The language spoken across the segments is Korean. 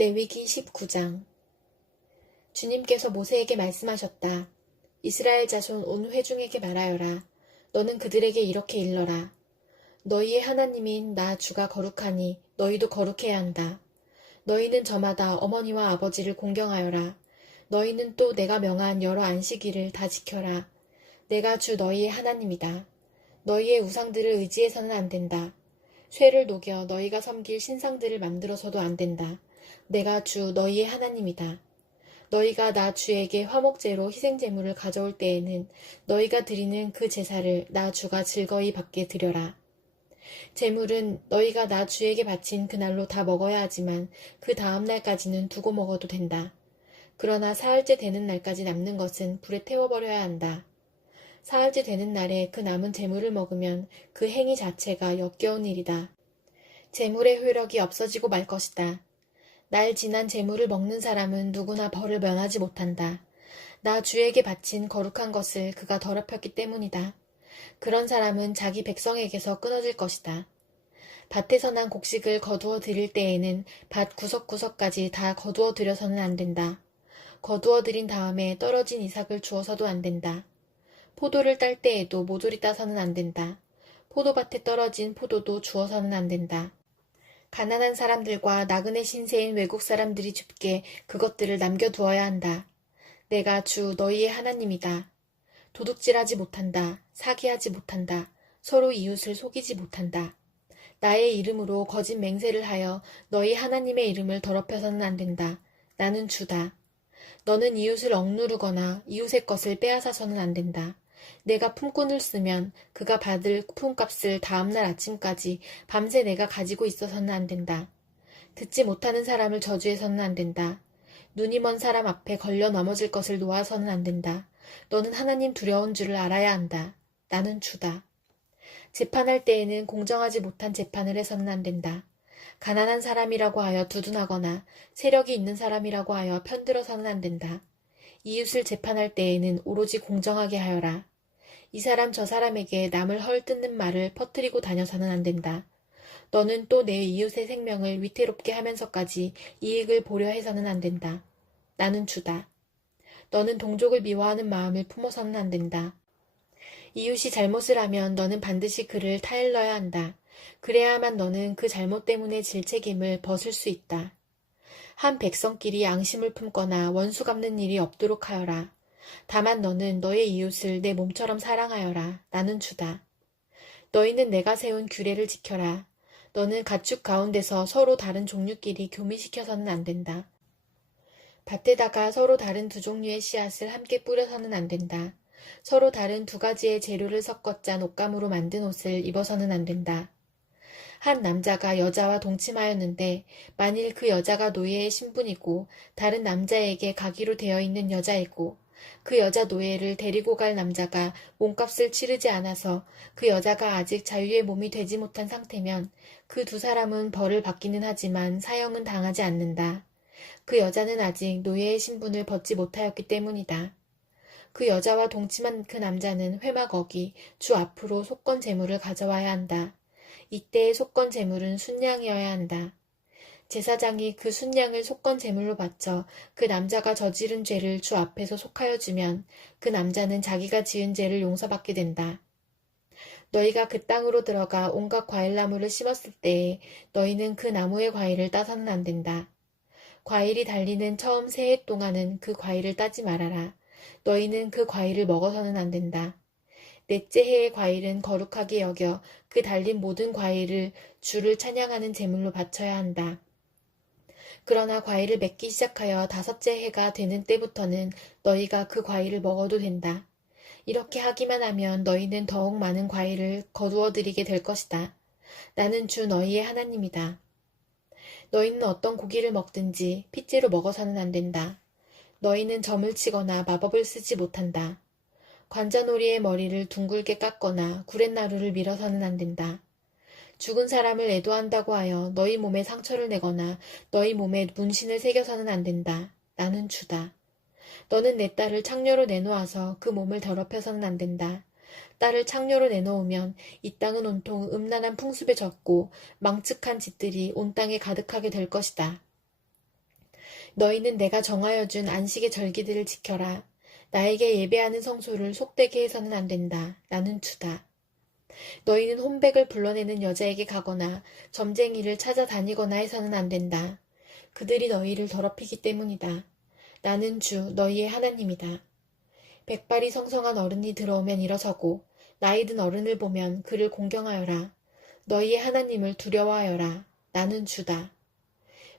레위기 19장. 주님께서 모세에게 말씀하셨다. 이스라엘 자손 온 회중에게 말하여라. 너는 그들에게 이렇게 일러라. 너희의 하나님인 나 주가 거룩하니 너희도 거룩해야 한다. 너희는 저마다 어머니와 아버지를 공경하여라. 너희는 또 내가 명한 여러 안식일을 다 지켜라. 내가 주 너희의 하나님이다. 너희의 우상들을 의지해서는 안 된다. 쇠를 녹여 너희가 섬길 신상들을 만들어서도 안 된다. 내가 주 너희의 하나님이다. 너희가 나 주에게 화목제로 희생제물을 가져올 때에는 너희가 드리는 그 제사를 나 주가 즐거이 받게 드려라. 제물은 너희가 나 주에게 바친 그날로 다 먹어야 하지만 그 다음 날까지는 두고 먹어도 된다. 그러나 사흘째 되는 날까지 남는 것은 불에 태워버려야 한다. 사흘째 되는 날에 그 남은 제물을 먹으면 그 행위 자체가 역겨운 일이다. 제물의 효력이 없어지고 말 것이다. 날 지난 제물을 먹는 사람은 누구나 벌을 면하지 못한다. 나 주에게 바친 거룩한 것을 그가 더럽혔기 때문이다. 그런 사람은 자기 백성에게서 끊어질 것이다. 밭에서 난 곡식을 거두어 드릴 때에는 밭 구석구석까지 다 거두어 들여서는 안 된다. 거두어 들인 다음에 떨어진 이삭을 주어서도 안 된다. 포도를 딸 때에도 모조리 따서는 안 된다. 포도밭에 떨어진 포도도 주어서는 안 된다. 가난한 사람들과 나그네 신세인 외국 사람들이 줍게 그것들을 남겨두어야 한다. 내가 주 너희의 하나님이다. 도둑질하지 못한다. 사기하지 못한다. 서로 이웃을 속이지 못한다. 나의 이름으로 거짓 맹세를 하여 너희 하나님의 이름을 더럽혀서는 안 된다. 나는 주다. 너는 이웃을 억누르거나 이웃의 것을 빼앗아서는 안 된다. 내가 품꾼을 쓰면 그가 받을 품값을 다음날 아침까지 밤새 내가 가지고 있어서는 안 된다. 듣지 못하는 사람을 저주해서는 안 된다. 눈이 먼 사람 앞에 걸려 넘어질 것을 놓아서는 안 된다. 너는 하나님 두려운 줄을 알아야 한다. 나는 주다. 재판할 때에는 공정하지 못한 재판을 해서는 안 된다. 가난한 사람이라고 하여 두둔하거나 세력이 있는 사람이라고 하여 편들어서는 안 된다. 이웃을 재판할 때에는 오로지 공정하게 하여라. 이 사람 저 사람에게 남을 헐뜯는 말을 퍼뜨리고 다녀서는 안 된다. 너는 또 내 이웃의 생명을 위태롭게 하면서까지 이익을 보려 해서는 안 된다. 나는 주다. 너는 동족을 미워하는 마음을 품어서는 안 된다. 이웃이 잘못을 하면 너는 반드시 그를 타일러야 한다. 그래야만 너는 그 잘못 때문에 질 책임을 벗을 수 있다. 한 백성끼리 앙심을 품거나 원수 갚는 일이 없도록 하여라. 다만 너는 너의 이웃을 내 몸처럼 사랑하여라. 나는 주다. 너희는 내가 세운 규례를 지켜라. 너는 가축 가운데서 서로 다른 종류끼리 교미시켜서는 안 된다. 밭에다가 서로 다른 두 종류의 씨앗을 함께 뿌려서는 안 된다. 서로 다른 두 가지의 재료를 섞어 짠 옷감으로 만든 옷을 입어서는 안 된다. 한 남자가 여자와 동침하였는데 만일 그 여자가 노예의 신분이고 다른 남자에게 가기로 되어 있는 여자이고 그 여자 노예를 데리고 갈 남자가 몸값을 치르지 않아서 그 여자가 아직 자유의 몸이 되지 못한 상태면 그 두 사람은 벌을 받기는 하지만 사형은 당하지 않는다. 그 여자는 아직 노예의 신분을 벗지 못하였기 때문이다. 그 여자와 동침한 그 남자는 회막 어기 주 앞으로 속건 제물을 가져와야 한다. 이때의 속건 제물은 순양이어야 한다. 제사장이 그 순양을 속건 제물로 바쳐 그 남자가 저지른 죄를 주 앞에서 속하여 주면 그 남자는 자기가 지은 죄를 용서받게 된다. 너희가 그 땅으로 들어가 온갖 과일나무를 심었을 때에 너희는 그 나무의 과일을 따서는 안 된다. 과일이 달리는 처음 새해 동안은 그 과일을 따지 말아라. 너희는 그 과일을 먹어서는 안 된다. 넷째 해의 과일은 거룩하게 여겨 그 달린 모든 과일을 주를 찬양하는 제물로 바쳐야 한다. 그러나 과일을 맺기 시작하여 다섯째 해가 되는 때부터는 너희가 그 과일을 먹어도 된다. 이렇게 하기만 하면 너희는 더욱 많은 과일을 거두어 들이게 될 것이다. 나는 주 너희의 하나님이다. 너희는 어떤 고기를 먹든지 핏째로 먹어서는 안 된다. 너희는 점을 치거나 마법을 쓰지 못한다. 관자놀이의 머리를 둥글게 깎거나 구렛나루를 밀어서는 안 된다. 죽은 사람을 애도한다고 하여 너희 몸에 상처를 내거나 너희 몸에 문신을 새겨서는 안 된다. 나는 주다. 너는 내 딸을 창녀로 내놓아서 그 몸을 더럽혀서는 안 된다. 딸을 창녀로 내놓으면 이 땅은 온통 음란한 풍습에 젖고 망측한 짓들이 온 땅에 가득하게 될 것이다. 너희는 내가 정하여 준 안식의 절기들을 지켜라. 나에게 예배하는 성소를 속되게 해서는 안 된다. 나는 주다. 너희는 혼백을 불러내는 여자에게 가거나 점쟁이를 찾아다니거나 해서는 안 된다. 그들이 너희를 더럽히기 때문이다. 나는 주 너희의 하나님이다. 백발이 성성한 어른이 들어오면 일어서고 나이 든 어른을 보면 그를 공경하여라. 너희의 하나님을 두려워하여라. 나는 주다.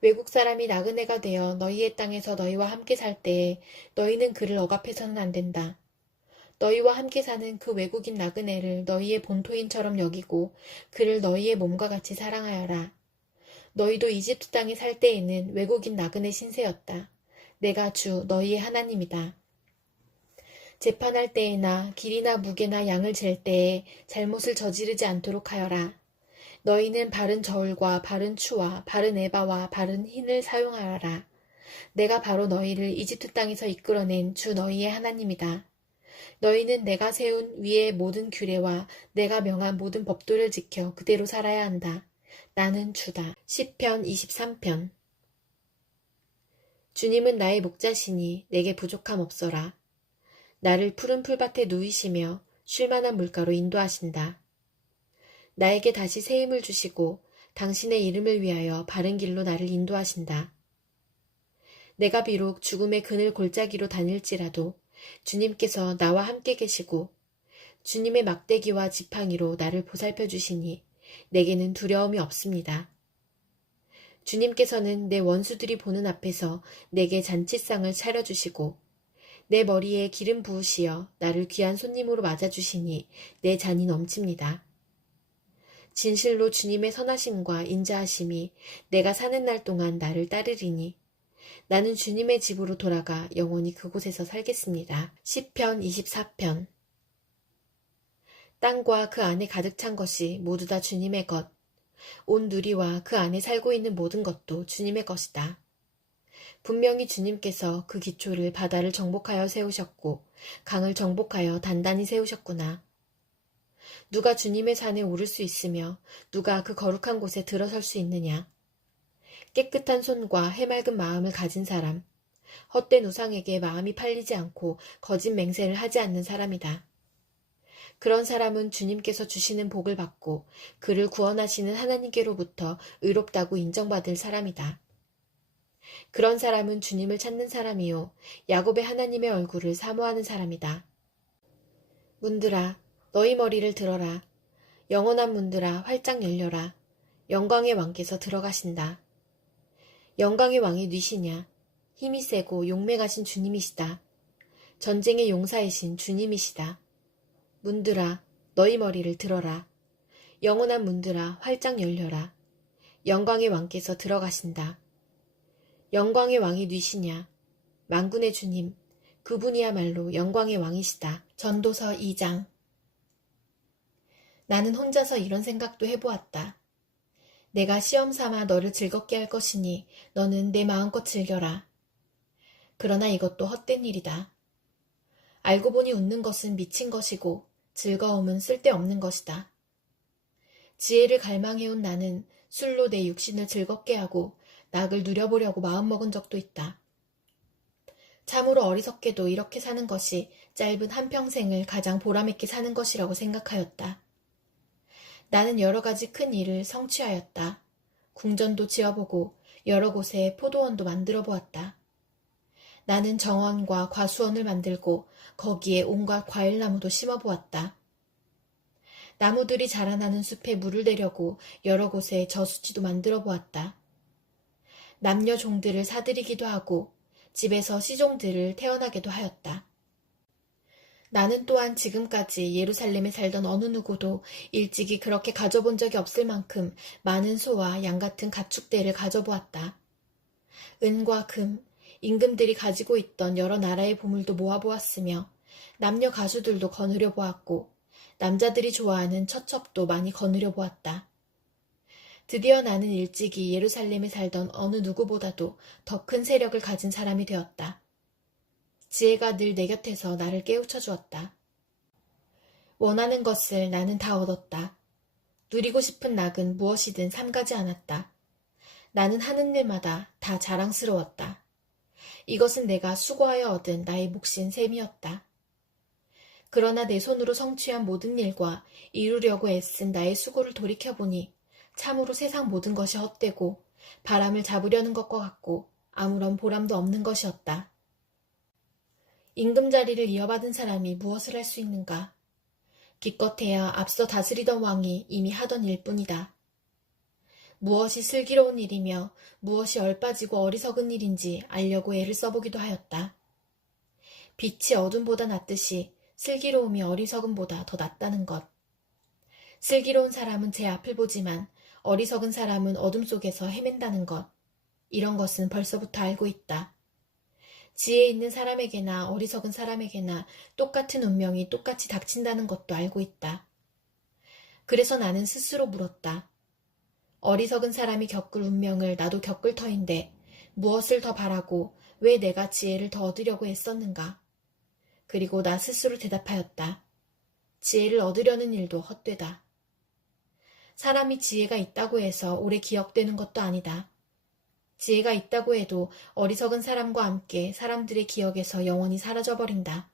외국 사람이 나그네가 되어 너희의 땅에서 너희와 함께 살 때에 너희는 그를 억압해서는 안 된다. 너희와 함께 사는 그 외국인 나그네를 너희의 본토인처럼 여기고 그를 너희의 몸과 같이 사랑하여라. 너희도 이집트 땅에 살 때에는 외국인 나그네 신세였다. 내가 주 너희의 하나님이다. 재판할 때에나 길이나 무게나 양을 잴 때에 잘못을 저지르지 않도록 하여라. 너희는 바른 저울과 바른 추와 바른 에바와 바른 흰을 사용하여라. 내가 바로 너희를 이집트 땅에서 이끌어낸 주 너희의 하나님이다. 너희는 내가 세운 위의 모든 규례와 내가 명한 모든 법도를 지켜 그대로 살아야 한다. 나는 주다. 시편 23편. 주님은 나의 목자시니 내게 부족함 없어라. 나를 푸른 풀밭에 누이시며 쉴만한 물가로 인도하신다. 나에게 다시 새 힘을 주시고 당신의 이름을 위하여 바른 길로 나를 인도하신다. 내가 비록 죽음의 그늘 골짜기로 다닐지라도 주님께서 나와 함께 계시고 주님의 막대기와 지팡이로 나를 보살펴 주시니 내게는 두려움이 없습니다. 주님께서는 내 원수들이 보는 앞에서 내게 잔치상을 차려주시고 내 머리에 기름 부으시어 나를 귀한 손님으로 맞아주시니 내 잔이 넘칩니다. 진실로 주님의 선하심과 인자하심이 내가 사는 날 동안 나를 따르리니 나는 주님의 집으로 돌아가 영원히 그곳에서 살겠습니다. 시편 24편. 땅과 그 안에 가득 찬 것이 모두 다 주님의 것, 온 누리와 그 안에 살고 있는 모든 것도 주님의 것이다. 분명히 주님께서 그 기초를 바다를 정복하여 세우셨고 강을 정복하여 단단히 세우셨구나. 누가 주님의 산에 오를 수 있으며 누가 그 거룩한 곳에 들어설 수 있느냐. 깨끗한 손과 해맑은 마음을 가진 사람, 헛된 우상에게 마음이 팔리지 않고 거짓 맹세를 하지 않는 사람이다. 그런 사람은 주님께서 주시는 복을 받고 그를 구원하시는 하나님께로부터 의롭다고 인정받을 사람이다. 그런 사람은 주님을 찾는 사람이요 야곱의 하나님의 얼굴을 사모하는 사람이다. 문들아 너희 머리를 들어라. 영원한 문들아 활짝 열려라. 영광의 왕께서 들어가신다. 영광의 왕이 누시냐. 힘이 세고 용맹하신 주님이시다. 전쟁의 용사이신 주님이시다. 문들아 너희 머리를 들어라. 영원한 문들아 활짝 열려라. 영광의 왕께서 들어가신다. 영광의 왕이 누시냐. 만군의 주님 그분이야말로 영광의 왕이시다. 전도서 2장. 나는 혼자서 이런 생각도 해보았다. 내가 시험 삼아 너를 즐겁게 할 것이니 너는 내 마음껏 즐겨라. 그러나 이것도 헛된 일이다. 알고 보니 웃는 것은 미친 것이고 즐거움은 쓸데없는 것이다. 지혜를 갈망해온 나는 술로 내 육신을 즐겁게 하고 낙을 누려보려고 마음먹은 적도 있다. 참으로 어리석게도 이렇게 사는 것이 짧은 한평생을 가장 보람있게 사는 것이라고 생각하였다. 나는 여러 가지 큰 일을 성취하였다. 궁전도 지어보고 여러 곳에 포도원도 만들어 보았다. 나는 정원과 과수원을 만들고 거기에 온갖 과일나무도 심어보았다. 나무들이 자라나는 숲에 물을 대려고 여러 곳에 저수지도 만들어 보았다. 남녀 종들을 사들이기도 하고 집에서 시종들을 태어나게도 하였다. 나는 또한 지금까지 예루살렘에 살던 어느 누구도 일찍이 그렇게 가져본 적이 없을 만큼 많은 소와 양 같은 가축대를 가져보았다. 은과 금, 임금들이 가지고 있던 여러 나라의 보물도 모아보았으며 남녀 가수들도 거느려 보았고 남자들이 좋아하는 처첩도 많이 거느려 보았다. 드디어 나는 일찍이 예루살렘에 살던 어느 누구보다도 더 큰 세력을 가진 사람이 되었다. 지혜가 늘 내 곁에서 나를 깨우쳐 주었다. 원하는 것을 나는 다 얻었다. 누리고 싶은 낙은 무엇이든 삼가지 않았다. 나는 하는 일마다 다 자랑스러웠다. 이것은 내가 수고하여 얻은 나의 몫인 셈이었다. 그러나 내 손으로 성취한 모든 일과 이루려고 애쓴 나의 수고를 돌이켜보니 참으로 세상 모든 것이 헛되고 바람을 잡으려는 것과 같고 아무런 보람도 없는 것이었다. 임금자리를 이어받은 사람이 무엇을 할 수 있는가? 기껏해야 앞서 다스리던 왕이 이미 하던 일뿐이다. 무엇이 슬기로운 일이며 무엇이 얼빠지고 어리석은 일인지 알려고 애를 써보기도 하였다. 빛이 어둠보다 낫듯이 슬기로움이 어리석음보다 더 낫다는 것. 슬기로운 사람은 제 앞을 보지만 어리석은 사람은 어둠 속에서 헤맨다는 것. 이런 것은 벌써부터 알고 있다. 지혜 있는 사람에게나 어리석은 사람에게나 똑같은 운명이 똑같이 닥친다는 것도 알고 있다. 그래서 나는 스스로 물었다. 어리석은 사람이 겪을 운명을 나도 겪을 터인데 무엇을 더 바라고 왜 내가 지혜를 더 얻으려고 애썼는가? 그리고 나 스스로 대답하였다. 지혜를 얻으려는 일도 헛되다. 사람이 지혜가 있다고 해서 오래 기억되는 것도 아니다. 지혜가 있다고 해도 어리석은 사람과 함께 사람들의 기억에서 영원히 사라져버린다.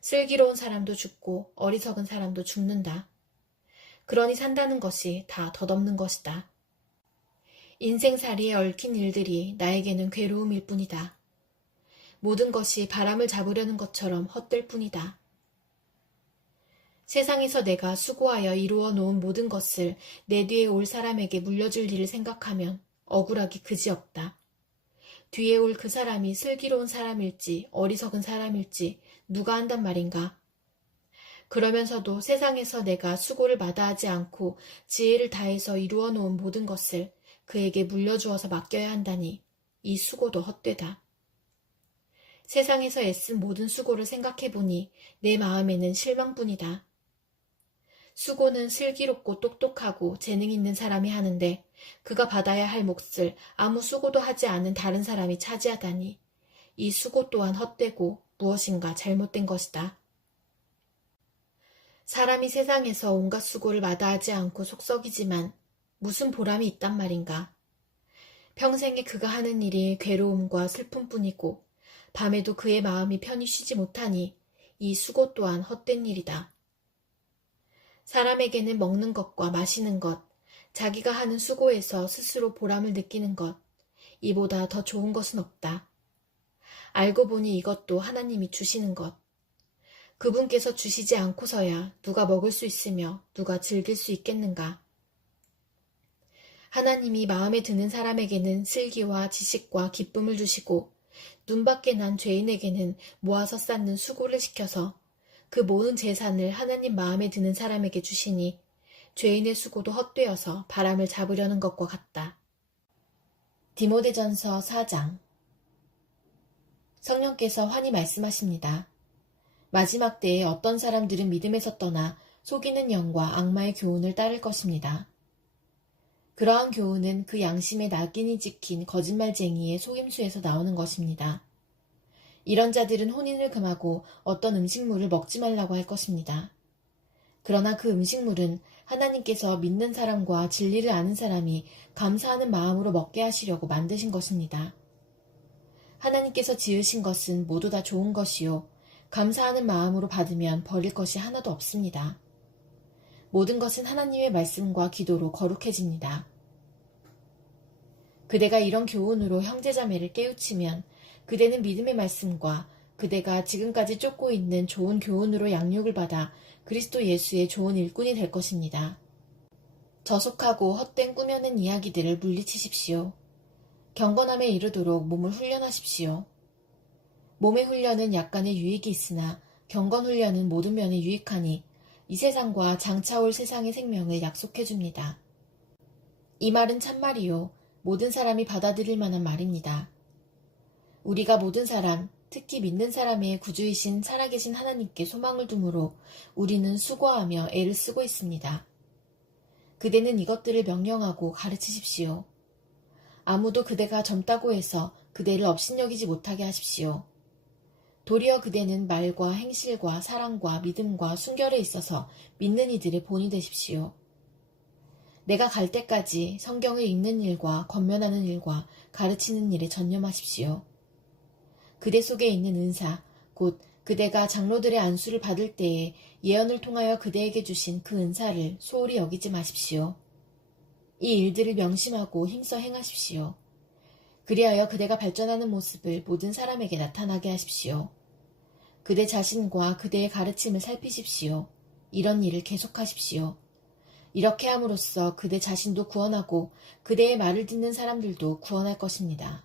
슬기로운 사람도 죽고 어리석은 사람도 죽는다. 그러니 산다는 것이 다 덧없는 것이다. 인생살이에 얽힌 일들이 나에게는 괴로움일 뿐이다. 모든 것이 바람을 잡으려는 것처럼 헛될 뿐이다. 세상에서 내가 수고하여 이루어 놓은 모든 것을 내 뒤에 올 사람에게 물려줄 일을 생각하면 억울하기 그지없다. 뒤에 올 그 사람이 슬기로운 사람일지 어리석은 사람일지 누가 안단 말인가. 그러면서도 세상에서 내가 수고를 마다하지 않고 지혜를 다해서 이루어 놓은 모든 것을 그에게 물려주어서 맡겨야 한다니 이 수고도 헛되다. 세상에서 애쓴 모든 수고를 생각해보니 내 마음에는 실망뿐이다. 수고는 슬기롭고 똑똑하고 재능 있는 사람이 하는데 그가 받아야 할 몫을 아무 수고도 하지 않은 다른 사람이 차지하다니 이 수고 또한 헛되고 무엇인가 잘못된 것이다. 사람이 세상에서 온갖 수고를 마다하지 않고 속썩이지만 무슨 보람이 있단 말인가. 평생에 그가 하는 일이 괴로움과 슬픔뿐이고 밤에도 그의 마음이 편히 쉬지 못하니 이 수고 또한 헛된 일이다. 사람에게는 먹는 것과 마시는 것, 자기가 하는 수고에서 스스로 보람을 느끼는 것, 이보다 더 좋은 것은 없다. 알고 보니 이것도 하나님이 주시는 것. 그분께서 주시지 않고서야 누가 먹을 수 있으며 누가 즐길 수 있겠는가. 하나님이 마음에 드는 사람에게는 슬기와 지식과 기쁨을 주시고 눈밖에 난 죄인에게는 모아서 쌓는 수고를 시켜서 그 모든 재산을 하나님 마음에 드는 사람에게 주시니 죄인의 수고도 헛되어서 바람을 잡으려는 것과 같다. 디모데전서 4장. 성령께서 환히 말씀하십니다. 마지막 때에 어떤 사람들은 믿음에서 떠나 속이는 영과 악마의 교훈을 따를 것입니다. 그러한 교훈은 그 양심에 낙인이 찍힌 거짓말쟁이의 속임수에서 나오는 것입니다. 이런 자들은 혼인을 금하고 어떤 음식물을 먹지 말라고 할 것입니다. 그러나 그 음식물은 하나님께서 믿는 사람과 진리를 아는 사람이 감사하는 마음으로 먹게 하시려고 만드신 것입니다. 하나님께서 지으신 것은 모두 다 좋은 것이요 감사하는 마음으로 받으면 버릴 것이 하나도 없습니다. 모든 것은 하나님의 말씀과 기도로 거룩해집니다. 그대가 이런 교훈으로 형제자매를 깨우치면 그대는 믿음의 말씀과 그대가 지금까지 쫓고 있는 좋은 교훈으로 양육을 받아 그리스도 예수의 좋은 일꾼이 될 것입니다. 저속하고 헛된 꾸며낸 이야기들을 물리치십시오. 경건함에 이르도록 몸을 훈련하십시오. 몸의 훈련은 약간의 유익이 있으나 경건 훈련은 모든 면에 유익하니 이 세상과 장차 올 세상의 생명을 약속해 줍니다. 이 말은 참말이요 모든 사람이 받아들일 만한 말입니다. 우리가 모든 사람, 특히 믿는 사람의 구주이신 살아계신 하나님께 소망을 두므로 우리는 수고하며 애를 쓰고 있습니다. 그대는 이것들을 명령하고 가르치십시오. 아무도 그대가 젊다고 해서 그대를 업신여기지 못하게 하십시오. 도리어 그대는 말과 행실과 사랑과 믿음과 순결에 있어서 믿는 이들의 본이 되십시오. 내가 갈 때까지 성경을 읽는 일과 권면하는 일과 가르치는 일에 전념하십시오. 그대 속에 있는 은사, 곧 그대가 장로들의 안수를 받을 때에 예언을 통하여 그대에게 주신 그 은사를 소홀히 여기지 마십시오. 이 일들을 명심하고 힘써 행하십시오. 그리하여 그대가 발전하는 모습을 모든 사람에게 나타나게 하십시오. 그대 자신과 그대의 가르침을 살피십시오. 이런 일을 계속하십시오. 이렇게 함으로써 그대 자신도 구원하고 그대의 말을 듣는 사람들도 구원할 것입니다.